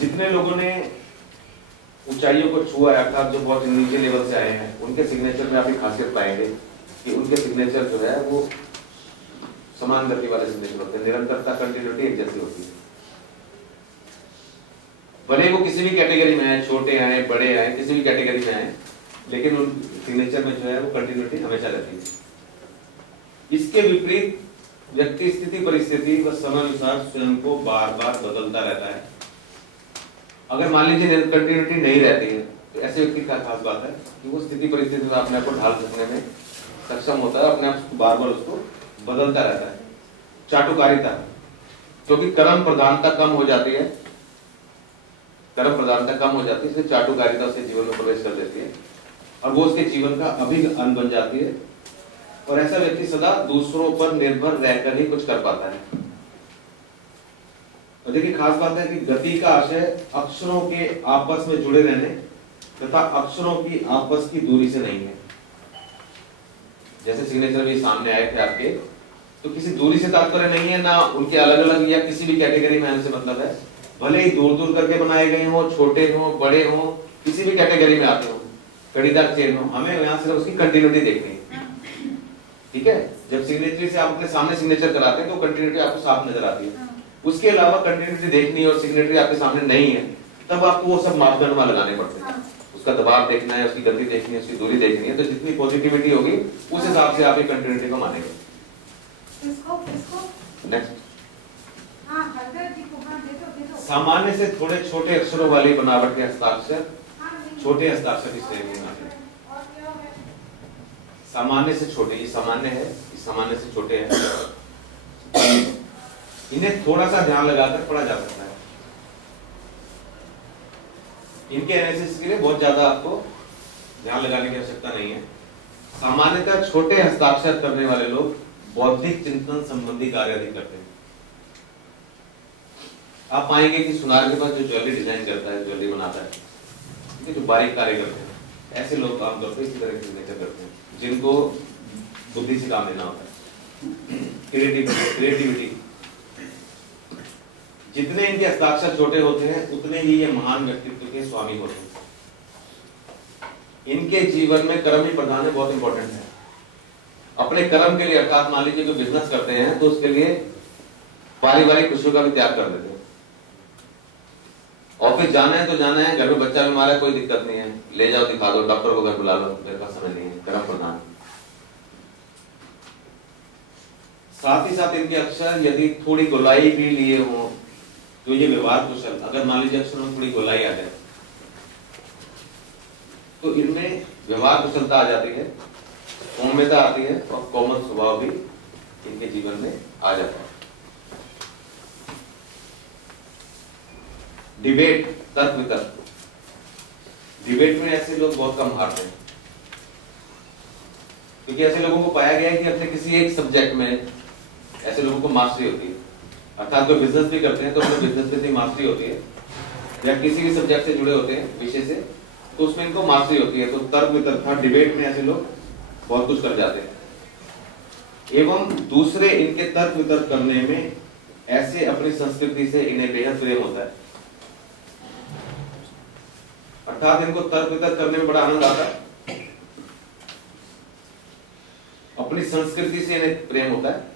जितने लोगों ने ऊंचाइयों को छुआ है, अर्थात जो बहुत नीचे लेवल से आए हैं, उनके सिग्नेचर में आप एक खासियत पाएंगे कि उनके सिग्नेचर जो है वो समान गति वाले सिग्नेचर होते हैं, निरंतरता, कंटिन्यूटी एक जैसी होती है। भले वो किसी भी कैटेगरी में आए, छोटे आए, बड़े आए, किसी भी कैटेगरी में आए, लेकिन उन सिग्नेचर में जो है वो कंटिन्यूटी हमेशा रहती है। इसके विपरीत व्यक्ति स्थिति परिस्थिति व समय अनुसार स्वयं को बार बार बदलता रहता है। अगर मान लीजिए कंटिन्यूटी नहीं रहती है तो ऐसे व्यक्ति का खास बात है कि वो स्थिति परिस्थिति में अपने आप को ढाल सकने में सक्षम होता है, अपने आप को बार बार उसको बदलता रहता है। चाटुकारिता, क्योंकि कर्म प्रधानता कम हो जाती है, कर्म प्रधानता कम हो जाती है, इसलिए चाटुकारिता उसके जीवन में प्रवेश कर देती है और वो उसके जीवन का अभिन्न अंग बन जाती है। और ऐसा व्यक्ति सदा दूसरों पर निर्भर रहकर ही कुछ कर पाता है। और देखिए खास बात है कि गति का आशय अक्षरों के आपस में जुड़े रहने तथा अक्षरों की आपस की दूरी से नहीं है। जैसे सिग्नेचर भी सामने आए थे आपके, तो किसी दूरी से तात्पर्य नहीं है, ना उनके अलग अलग या किसी भी कैटेगरी में आने से मतलब है। भले ही दूर दूर करके बनाए गए हो, छोटे हो, बड़े हो, किसी भी कैटेगरी में आते हो, कड़ीदार चेन हो, हमें यहाँ सिर्फ उसकी कंटिन्यूटी देखनी है। ठीक है, जब सिग्नेचर से आप अपने सामने सिग्नेचर कराते हैं तो कंटिन्यूटी आपको साफ नजर आती है। उसके अलावा कंटिन्यूटी देखनी है और सिग्नेचर आपके सामने नहीं है, तब आपको वो सब मापदंड वहां लगाने पड़ते हैं। उसका दबाव देखना है, उसकी गति देखनी है, उसकी दूरी देखनी है, तो जितनी पॉजिटिविटी होगी उस हिसाब से आप ये कंटिन्यूटी को मानेंगे। नेक्स्ट, सामान्य से थोड़े छोटे अक्षरों वाली बनावट के हस्ताक्षर छोटे हस्ताक्षर की श्रेणी में आते हैं। सामान्य से छोटे, ये सामान्य है, ये सामान्य से छोटे हैं, इन्हें थोड़ा सा ध्यान लगाकर पढ़ा जा सकता है। इनके एनालिसिस के लिए बहुत ज्यादा आपको ध्यान लगाने की आवश्यकता नहीं है। सामान्यतः छोटे हस्ताक्षर करने वाले लोग बौद्धिक चिंतन संबंधी कार्य अधिक करते हैं। आप पाएंगे कि सुनार के पास जो ज्वेलरी डिजाइन करता है, ज्वेलरी बनाता है, जो बारीक कार्य करते हैं, ऐसे लोग आमतौर पर इसी तरह के सिग्नेचर करते हैं, जिनको बुद्धि से काम लेना होता है, क्रिएटिविटी। जितने इनके हस्ताक्षर छोटे होते हैं उतने ही ये महान व्यक्तित्व के स्वामी होते हैं। इनके जीवन में कर्म ही प्रधान है, बहुत इंपॉर्टेंट है। अपने कर्म के लिए, अर्थात मान लीजिए जो बिजनेस करते हैं तो उसके लिए पारिवारिक खुशियों का भी त्याग कर देते हैं। ऑफिस जाना है तो जाना है, घर में बच्चा बीमार है कोई दिक्कत नहीं है, ले जाओ दिखा दो, डॉक्टर को घर बुला लो, मेरे पास समय नहीं है, कर्म प्रधान। साथ ही साथ इनके अक्षर यदि थोड़ी गोलाई भी लिए हो तो ये व्यवहार कुशल, अगर मान लीजिए अक्षर में थोड़ी गोलाई आ जाए तो इनमें व्यवहार कुशलता आ जाती है, सौम्यता आती है और कोमल स्वभाव भी इनके जीवन में आ जाता है। डिबेट, तर्क वितर्क, डिबेट में ऐसे लोग बहुत कम हारते हैं, क्योंकि ऐसे लोगों को पाया गया है कि अपने किसी एक सब्जेक्ट में ऐसे लोगों को मास्टरी होती है। अर्थात जो बिजनेस भी करते हैं तो अपने बिजनेस में मास्टरी होती है, या किसी भी सब्जेक्ट से जुड़े होते हैं विषय से, तो उसमें इनको मास्टरी होती है। तो तर्क वितर्क, डिबेट में ऐसे लोग बहुत कुछ कर जाते हैं। एवं दूसरे इनके तर्क वितर्क करने में ऐसे अपनी संस्कृति से इन्हें बेहद प्रेम होता है, अर्थात इनको तर्क वितर्क करने में बड़ा आनंद आता है, अपनी संस्कृति से इन्हें प्रेम होता है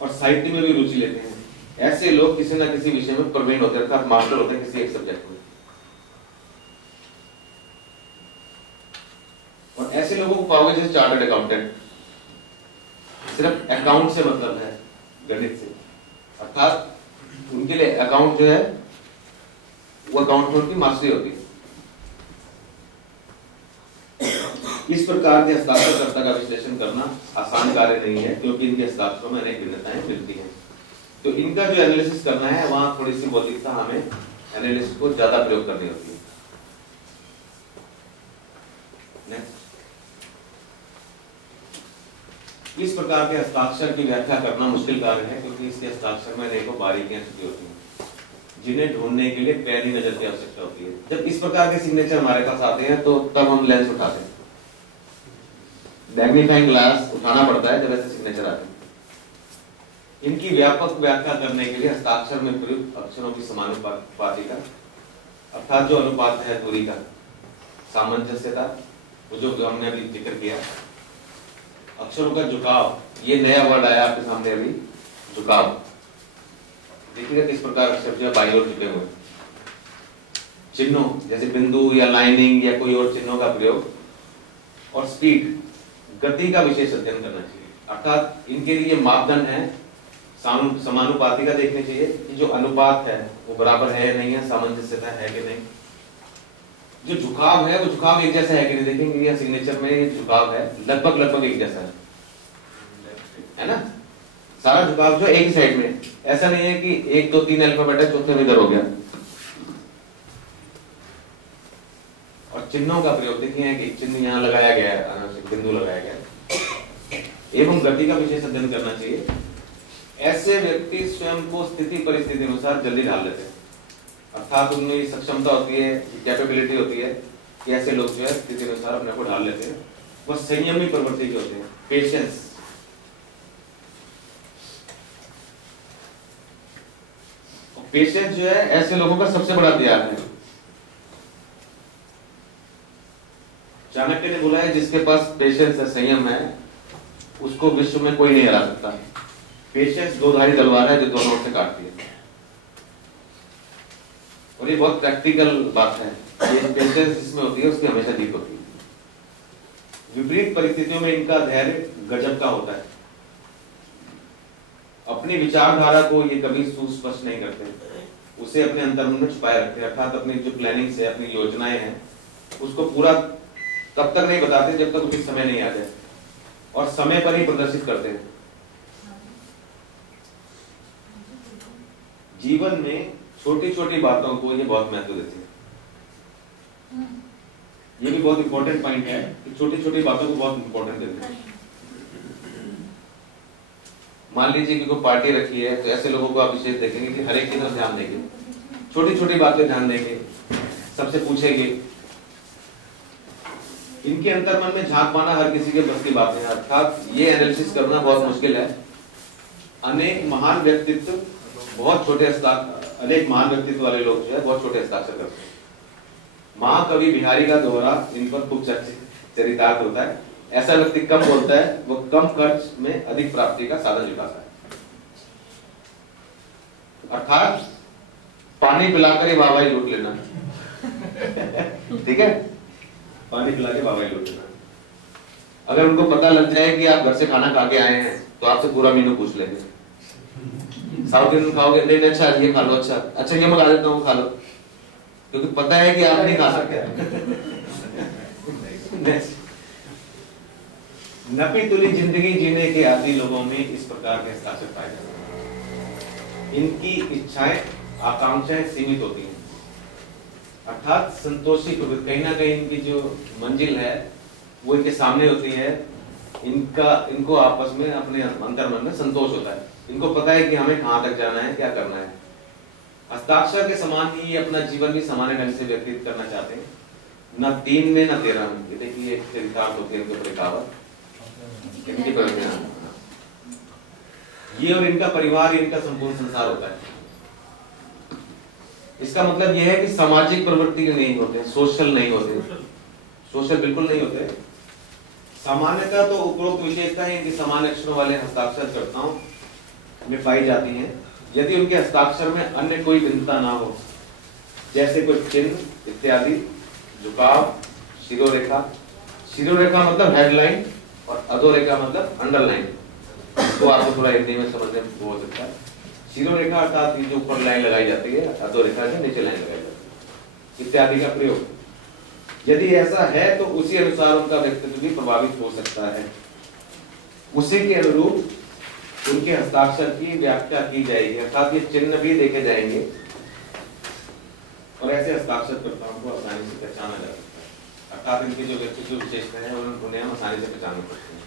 और साहित्य में भी रुचि लेते हैं। ऐसे लोग किसी न किसी विषय में प्रवीण होते हैं, अर्थात मास्टर होते हैं किसी एक सब्जेक्ट में। और ऐसे लोगों को पाओगे जैसे चार्टर्ड अकाउंटेंट, सिर्फ अकाउंट से मतलब है, गणित से, अर्थात उनके लिए अकाउंट जो है वो अकाउंट में उनकी मास्टरी होती है। इस प्रकार के हस्ताक्षरकर्ता का विश्लेषण करना आसान कार्य नहीं है, क्योंकि इनके हस्ताक्षरों में अनेक भिन्नताएं मिलती हैं। तो इनका जो एनालिसिस करना है वहां थोड़ी सी बौद्धिकता हमें एनालिसिस को ज्यादा प्रयोग करनी होती है। नेक्स्ट, इस प्रकार के हस्ताक्षर की व्याख्या करना मुश्किल कार्य है, क्योंकि इसके हस्ताक्षर में अनेकों बारीकियां छुपी होती हैं, जिन्हें ढूंढने के लिए पैनी नजर की आवश्यकता होती है। जब इस प्रकार के सिग्नेचर हमारे पास आते हैं तो तब हम लेंस उठाते हैं, मैग्नीफाइंग ग्लास उठाना पड़ता है जब ऐसे सिग्नेचर आते हैं। इनकी व्यापक व्याख्या करने के लिए हस्ताक्षर में प्रयुक्त अक्षरों की समानुपातिका, अर्थात जो अनुपात है दूरी का, सामंजस्यता, वो जो हमने अभी जिक्र किया, अक्षरों का झुकाव, ये नया वर्ड आया आपके सामने अभी, झुकाव। देखिएगा किस प्रकार अक्षर जो है बाईं ओर झुके हुए। चिन्हों जैसे बिंदु या लाइनिंग या कोई और चिन्हों का प्रयोग, और स्पीड, गति का विशेष अध्ययन करना चाहिए। अर्थात इनके लिए मापदंड है, समानुपातिका देखनी चाहिए कि जो अनुपात है वो बराबर है या नहीं है, सामंजस्यता है कि नहीं, जो झुकाव है वो झुकाव एक जैसा है कि नहीं। देखेंगे या सिग्नेचर में ये झुकाव है लगभग एक जैसा है ना, सारा झुकाव जो एक ही साइड में, ऐसा नहीं है कि 1 2 3 अल्फाबेट है, चौथे में इधर हो गया। और चिन्हों का प्रयोग देखिए कि चिन्ह यहाँ लगाया गया है, बिंदु लगाया गया है, एवं गति का विशेष अध्ययन करना चाहिए। ऐसे व्यक्ति स्वयं को स्थिति परिस्थिति अनुसार जल्दी ढाल लेते हैं, अर्थात उनमें सक्षमता होती है, कैपेबिलिटी होती है कि ऐसे लोग जो है स्थिति अनुसार अपने को ढाल लेते हैं। वह संयमी प्रवृत्ति के होते हैं, पेशेंस। पेशेंस जो है ऐसे लोगों का सबसे बड़ा त्याग है। चाणक्य ने बोला है जिसके पास पेशेंस है, संयम है, उसको विश्व में कोई नहीं हरा सकता। पेशेंस दोधारी तलवार है जो दोनों ओर से काटती है, और ये बहुत प्रैक्टिकल बात है। ये पेशेंस जिसमें होती है उसकी हमेशा जीत होती है। विपरीत परिस्थितियों में इनका धैर्य गजब का होता है। अपनी विचारधारा को ये कभी सुस्पष्ट नहीं करते, उसे अपने अंतर्मन में छुपाए रखते हैं। अर्थात अपनी जो प्लानिंग है, अपनी योजनाएं हैं, उसको पूरा तब तक नहीं बताते जब तक उचित समय नहीं आ जाए, और समय पर ही प्रदर्शित करते हैं। जीवन में छोटी छोटी बातों को ये बहुत महत्व देते हैं। ये भी बहुत इंपॉर्टेंट पॉइंट है कि छोटी छोटी बातों को बहुत इंपॉर्टेंट देते हैं। मान लीजिए कि कोई पार्टी रखी है तो ऐसे लोगों को आप विशेष देखेंगे कि हर एक की तरफ ध्यान देंगे, छोटी छोटी बातें ध्यान देंगे, सबसे पूछेंगे। इनके अंतर्मन में झांक पाना हर किसी के बस की बात है, अर्थात ये एनालिसिस करना बहुत मुश्किल है। अनेक महान व्यक्तित्व बहुत छोटे अनेक महान व्यक्तित्व वाले लोग जो है बहुत छोटे हस्ताक्षर करते हैं। महाकवि बिहारी का दोहरा इन पर खूब चरितार्थ होता है। ऐसा व्यक्ति कम बोलता है, वो कम खर्च में अधिक प्राप्ति का साधन जुटाता है। अर्थात पानी पिलाकर ही वाहवाही लूट लेना। ठीक है, पानी पिला के वाहवाही लूट लेना। अगर उनको पता लग जाए कि आप घर से खाना खा के आए हैं तो आपसे पूरा मेनू पूछ लेंगे। साउथ इंडियन खाओगे, नहीं अच्छा ये खा लो, अच्छा ये मंगा देता हूँ, खा लो, क्योंकि पता है कि आप नहीं खा सकते। नपी तुली जिंदगी जीने के आदी लोगों में इस प्रकार के हस्ताक्षर पाए जाते हैं। इनकी इच्छाएं आकांक्षाएं सीमित होती हैं, अर्थात संतोषी प्रवृत्ति। कहीं ना कहीं इनकी जो मंजिल है वो इनके सामने होती है। इनको आपस में अपने अंतर्मन में संतोष होता है। इनको पता है कि हमें कहां तक जाना है, क्या करना है। हस्ताक्षर के समान ही अपना जीवन भी सामान्य ढंग से व्यतीत करना चाहते हैं, न 3 में न 13 में। ये देखिए चरितार्थ होती है इनके ऊपर कहावत, इनकी ये और इनका परिवार, इनका संपूर्ण संसार होता है। इसका मतलब यह है कि सामाजिक प्रवृत्ति नहीं होते, सोशल नहीं होते, सोशल बिल्कुल नहीं होते। सामान्यतः तो उपरोक्त विशेषता है इनके समान अक्षरों वाले हस्ताक्षरकर्ताओं में पाई जाती हैं, यदि उनके हस्ताक्षर में अन्य कोई भिन्नता ना हो, जैसे कोई चिन्ह इत्यादि, झुकाव, शिरोरेखा। शिरोरेखा मतलब हेडलाइन और अधोरेखा मतलब अंडरलाइन। तो आपको थोड़ा हिंदी में समझने में हो सकता है। शिरोरेखा अर्थात जो ऊपर लाइन लगाई जाती है, अधोरेखा से नीचे लाइन लगाई जाती है, इत्यादि का प्रयोग। यदि ऐसा है तो उसी अनुसार उनका व्यक्तित्व भी प्रभावित हो सकता है। उसी के अनुरूप उनके हस्ताक्षर की व्याख्या की जाएगी, अर्थात ये चिन्ह भी देखे जाएंगे और ऐसे हस्ताक्षरकर्ताओं को आसानी से पहचाना जा सकता है। अर्थात इनकी जो व्यक्तित्व विशेषताएं हैं उन्हें हम आसानी से पहचान सकते हैं।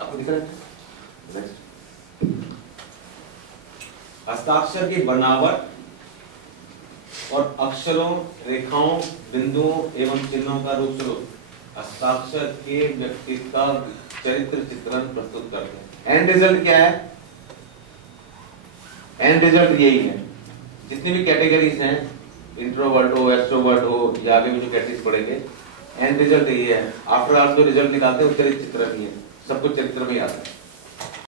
आपको दिख रहा है? हस्ताक्षर की बनावट और अक्षरों, रेखाओं, बिंदुओं एवं चिन्हों का रूप स्वरूप हस्ताक्षर के व्यक्तित्व का चरित्र चित्रण प्रस्तुत करते हैं। एंड रिजल्ट क्या है? एंड रिजल्ट यही है, जितनी भी कैटेगरीज हैं, इंट्रोवर्ट हो, एक्सट्रोवर्ट हो, या आगे भी जो कैटेगरीज पढ़ेंगे, एंड रिजल्ट यही है। आफ्टर ऑल जो रिजल्ट निकालते हैं वो चरित्र चित्रण ही है, सब कुछ चरित्र में ही आता है।